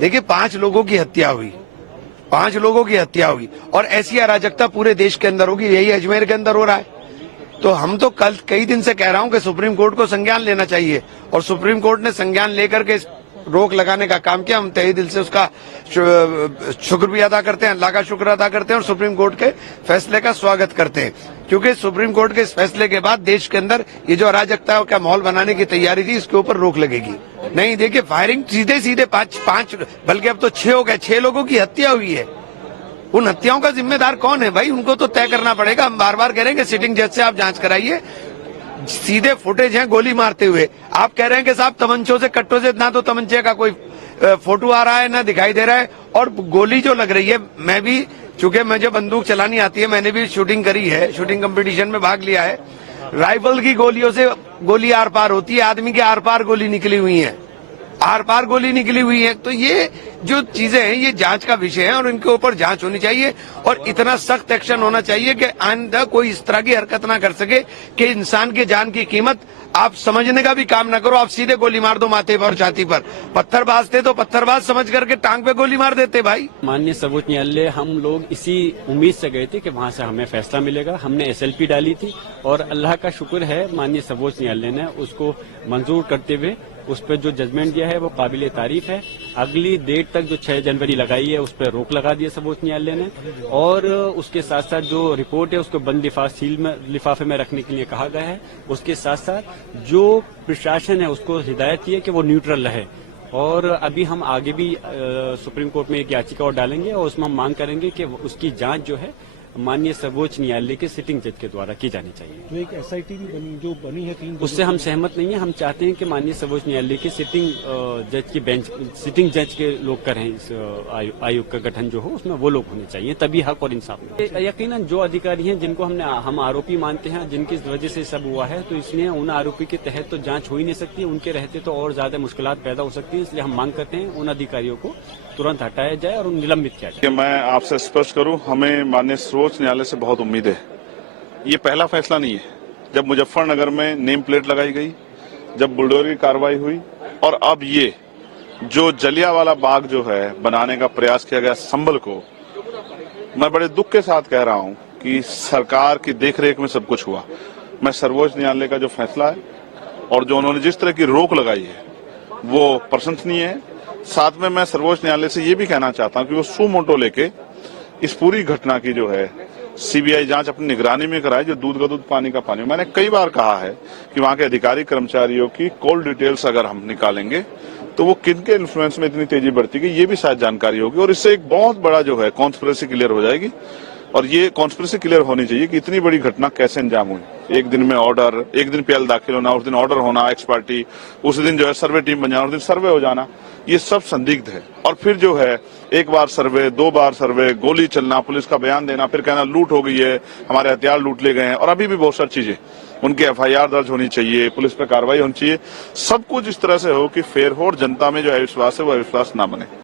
देखिए 5 लोगों की हत्या हुई, 5 लोगों की हत्या हुई और ऐसी अराजकता पूरे देश के अंदर होगी। यही अजमेर के अंदर हो रहा है। तो हम तो कल कई दिन से कह रहा हूं कि सुप्रीम कोर्ट को संज्ञान लेना चाहिए और सुप्रीम कोर्ट ने संज्ञान लेकर के रोक लगाने का काम किया। हम तहे दिल से उसका शुक्र भी अदा करते हैं, अल्लाह का शुक्र अदा करते हैं और सुप्रीम कोर्ट के फैसले का स्वागत करते हैं, क्योंकि सुप्रीम कोर्ट के इस फैसले के बाद देश के अंदर ये जो अराजकता का माहौल बनाने की तैयारी थी, इसके ऊपर रोक लगेगी। नहीं, देखिए फायरिंग सीधे सीधे पांच बल्कि अब तो 6 हो गए, 6 लोगों की हत्या हुई है। उन हत्याओं का जिम्मेदार कौन है भाई? उनको तो तय करना पड़ेगा। हम बार बार कह रहे हैं कि सिटिंग जज से आप जांच कराइए। सीधे फुटेज है गोली मारते हुए। आप कह रहे हैं कि साहब तमंचों से, कट्टों से, ना तो तमंचे का कोई फोटो आ रहा है ना दिखाई दे रहा है, और गोली जो लग रही है, मैं भी चूंकि मुझे बंदूक चलानी आती है, मैंने भी शूटिंग करी है, शूटिंग कंपटीशन में भाग लिया है। राइफल की गोलियों से गोली आर पार होती है, आदमी के आर पार गोली निकली हुई है, आर पार गोली निकली हुई है। तो ये जो चीजें हैं ये जांच का विषय है और इनके ऊपर जांच होनी चाहिए और इतना सख्त एक्शन होना चाहिए कि आइंदा कोई इस तरह की हरकत ना कर सके कि इंसान की जान की कीमत आप समझने का भी काम ना करो, आप सीधे गोली मार दो माथे पर, छाती पर। पत्थरबाज थे तो पत्थरबाज समझ करके टांग पे गोली मार देते भाई। माननीय सर्वोच्च न्यायालय, हम लोग इसी उम्मीद से गए थे कि वहां से हमें फैसला मिलेगा। हमने SLP डाली थी और अल्लाह का शुक्र है माननीय सर्वोच्च न्यायालय ने उसको मंजूर करते हुए उस पर जो जजमेंट दिया है वो काबिले तारीफ है। अगली डेट तक जो 6 जनवरी लगाई है उस पर रोक लगा दी सर्वोच्च न्यायालय ने, और उसके साथ साथ जो रिपोर्ट है उसको बंद लिफाफे में रखने के लिए कहा गया है। उसके साथ साथ जो प्रशासन है उसको हिदायत की है कि वो न्यूट्रल रहे। और अभी हम आगे भी सुप्रीम कोर्ट में एक याचिका और डालेंगे और उसमें हम मांग करेंगे कि उसकी जांच जो है माननीय सर्वोच्च न्यायालय के सिटिंग जज के द्वारा की जानी चाहिए। जो एक SIT भी बनी है 3, उससे हम सहमत नहीं है। हम चाहते हैं कि माननीय सर्वोच्च न्यायालय के सिटिंग जज की बेंच, सिटिंग जज के लोग करें इस आयोग का गठन जो हो, उसमें वो लोग होने चाहिए, तभी हक और इंसाफ में। यकीनन जो अधिकारी हैं जिनको हम आरोपी मानते हैं, जिनकी वजह से सब हुआ है, तो इसलिए उन आरोपी के तहत तो जांच हो ही नहीं सकती। उनके रहते तो और ज्यादा मुश्किलात पैदा हो सकती है। इसलिए हम मांग करते हैं उन अधिकारियों को तुरंत हटाया जाए और निलंबित किया जाए। मैं आपसे स्पष्ट करूं, हमें माननीय सर्वोच्च न्यायालय से बहुत उम्मीद है। ये पहला फैसला नहीं है। जब मुजफ्फरनगर में नेम प्लेट लगाई गई, जब बुलडोजर की कार्रवाई हुई, और अब ये जो जलियांवाला बाग जो है बनाने का प्रयास किया गया संभल को, मैं बड़े दुख के साथ कह रहा हूं कि सरकार की देखरेख में सब कुछ हुआ। मैं सर्वोच्च न्यायालय का जो फैसला है और जो उन्होंने जिस तरह की रोक लगाई है वो प्रशंसनीय है। साथ में मैं सर्वोच्च न्यायालय से ये भी कहना चाहता हूं कि वो सुमोटो लेके इस पूरी घटना की जो है CBI जांच अपनी निगरानी में कराए, जो दूध का दूध पानी का पानी। मैंने कई बार कहा है कि वहां के अधिकारी कर्मचारियों की कॉल डिटेल्स अगर हम निकालेंगे तो वो किनके इन्फ्लुएंस में इतनी तेजी बढ़ती गई, ये भी शायद जानकारी होगी और इससे एक बहुत बड़ा जो है कॉन्स्पिरेसी क्लियर हो जाएगी। और ये कॉन्स्पिरेसी क्लियर होनी चाहिए कि इतनी बड़ी घटना कैसे अंजाम हुई। एक दिन में ऑर्डर, एक दिन PL दाखिल होना, उस दिन ऑर्डर होना एक्स पार्टी, उस दिन जो है सर्वे टीम बन जाना, उस दिन सर्वे हो जाना, ये सब संदिग्ध है। और फिर जो है एक बार सर्वे, 2 बार सर्वे, गोली चलना, पुलिस का बयान देना, फिर कहना लूट हो गई है, हमारे हथियार लूट ले गए हैं, और अभी भी बहुत सारी चीजें। उनकी FIR दर्ज होनी चाहिए, पुलिस पर कार्रवाई होनी चाहिए। सब कुछ इस तरह से हो कि फेयर हो और जनता में जो अविश्वास है वो अविश्वास ना बने।